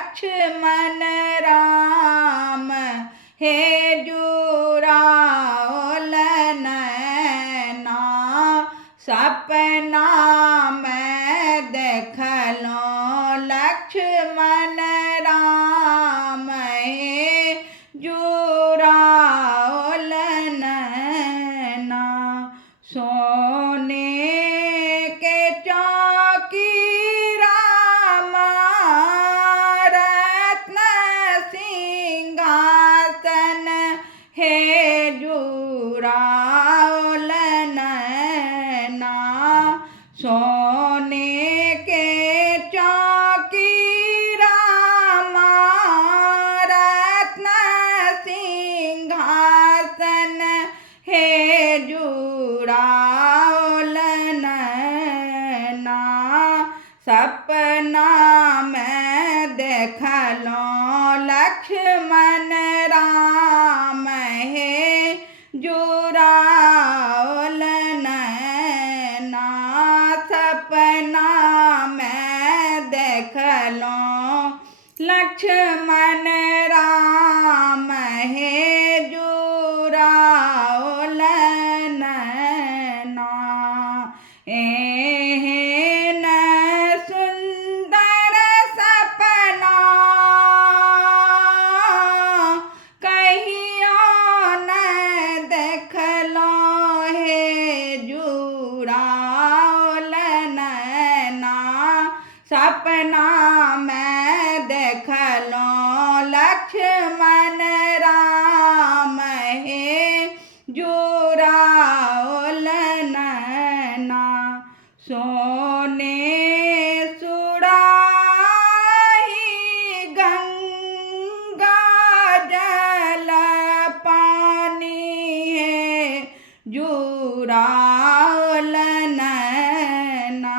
लक्ष्मण राम हे जुड़ाओल नैना सपना में देखलो लक्ष्मण राम हे जुड़ाओल नैना सोने के चौकी रामा रत्न सिंहासन हे जुड़ाओल नैना सोने के चौकी रामा रत्न सिंहासन हे जुड़ाओल नैना सपना में देखलो लक्ष्मण राम हे जुड़ाओल नैना सपना में देखलो लक्ष्मण राम हे जुड़ाओल नैना एहन सुंदर सपना कहियो न देखलो हे जुड़ाओल नैना सपना में देखलो लक्ष्मण राम हे जुड़ाओल नैना सोने सुराही गंगा जल पानी है जुड़ाओल नैना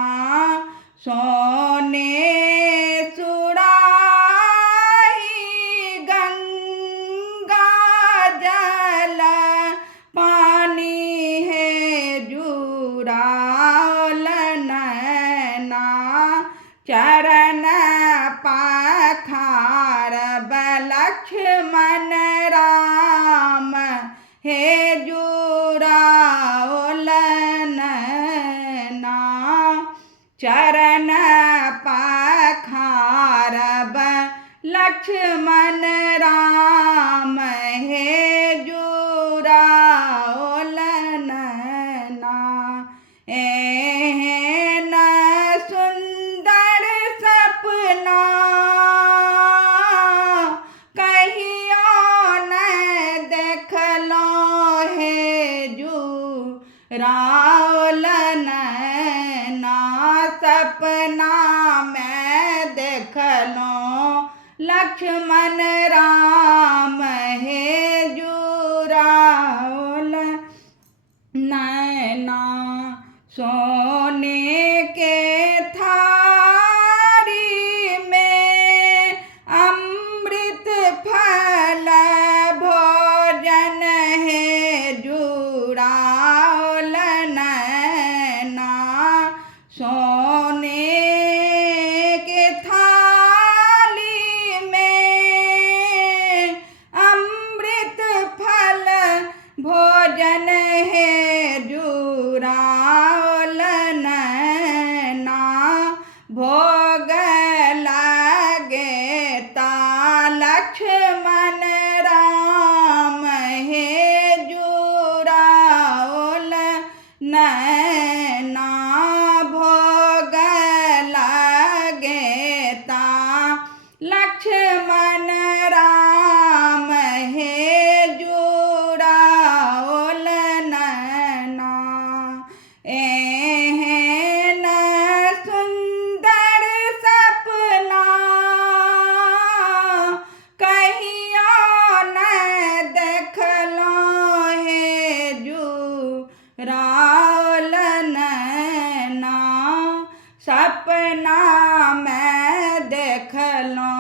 सोने सुराही गंगा जल पानी है जुड़ाओल नैना चरण पखार लक्ष्मण राम हे जुड़ाओल नैना चरण पखार लक्ष्मण राम हे जुड़ाओल नैना एहन सुंदर सपना कहियो न देखलो हे जुड़ाओल नैना सपना में देखलो लक्ष्मण राम हे जुड़ाओल नैना सोने के थारी में अमृत फल भोजन है जुड़ाओल नैना सोने के थाली में अमृत फल भोजन है जुड़ाओल नैना भोग लगे ता लक्ष्मण राम हे जुड़ाओल नैना भोग लगे ता लक्ष्मण राम हे जुड़ाओल नैना एहन सुंदर सपना कहियो न देखलो हे जुड़ाओल नैना सपना में देखलो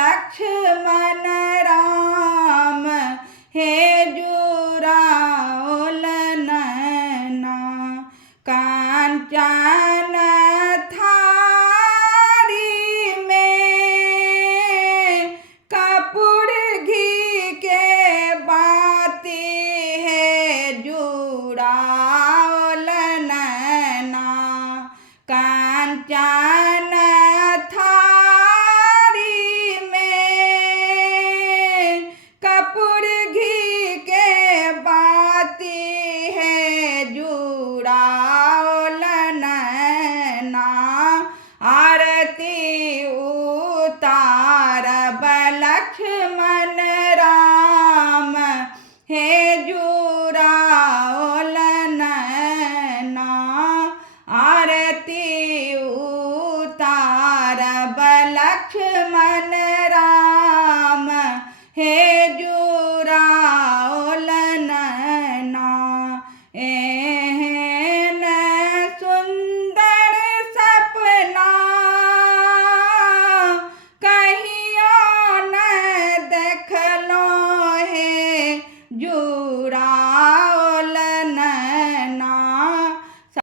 लक्ष्मण राम हे जुड़ाओल नैना कांचन थारी में लक्ष्मण राम हे